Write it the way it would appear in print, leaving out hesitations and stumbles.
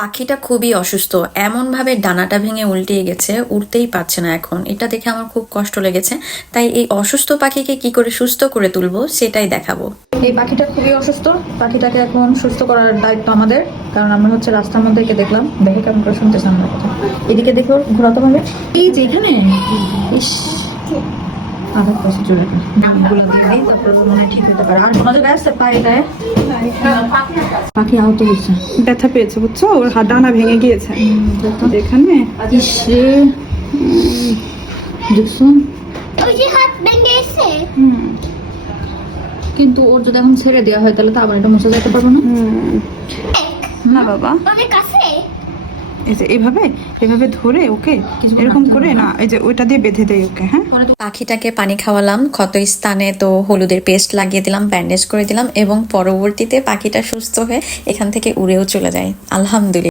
পাখিটা খুবই অসুস্থ, এমন ভাবে ডানাটা ভেঙে উল্টিয়ে গেছে, উড়তেই পারছে না এখন। এটা দেখে আমার খুব কষ্ট লেগেছে, তাই এই অসুস্থ পাখিকে কি করে সুস্থ করে তুলবো সেটাই দেখাবো। এই পাখিটা খুবই অসুস্থ, পাখিটাকে এখন সুস্থ করার দায়িত্ব আমাদের, কারণ আমরা হচ্ছে রাস্তার মধ্যে একে দেখলাম, দেখে কেমন করে শুনতেছে আমার কথা। এদিকে দেখো, ঘোরাতে পারবে এই যে এখানে, ইস আঘাত পাশে চলে গেল, গুলো দিয়ে দিই, তারপর মনে হয় ঠিক হতে পারে। আর নজর আসছে পাখিটায়, পাখি আহত হয়েছে, ব্যথা পেয়েছে বুঝছো, ওর ডানা ভেঙে গিয়েছে এখানে। ইস রে, দেখছো? ওই যে হাত ভেঙে গেছে। কিন্তু ওর যদি এখন ছেড়ে দেওয়া হয় তাহলে তো আবার এটা মুছে যেতে পারবো না। না বাবা, অনেক কাছে। এই যে এভাবে এভাবে ধরে ওকে এরকম করে না, এই যে ওইটা দিয়ে বেঁধে দেয় ওকে। হ্যাঁ, পাখিটাকে পানি খাওয়ালাম, ক্ষত স্থানে তো হলুদের পেস্ট লাগিয়ে দিলাম, ব্যান্ডেজ করে দিলাম এবং পরবর্তীতে পাখিটা সুস্থ হয়ে এখান থেকে উড়েও চলে যায়, আলহামদুলিল্লাহ।